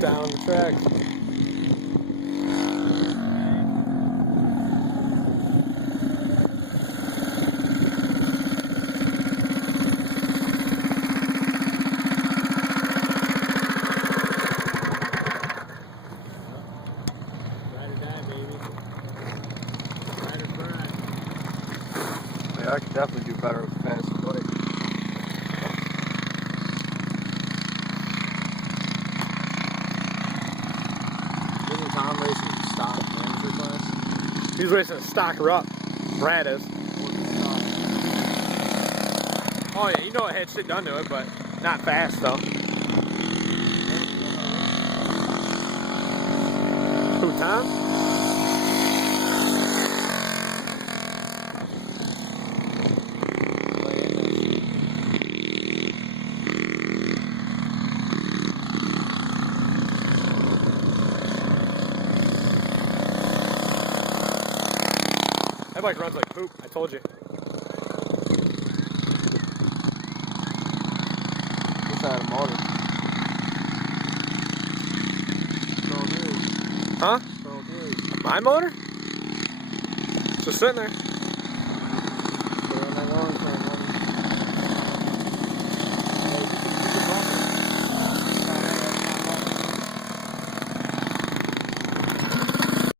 down the track. Yeah, I could definitely do better with the fast bike. Isn't Tom racing stock amateur class? He's racing a stock rup. Brad is. Oh yeah, you know it had shit done to it, but not fast though. Who, Tom? That bike runs like poop, I told you. Just had a motor. Huh? My motor? Just sitting there.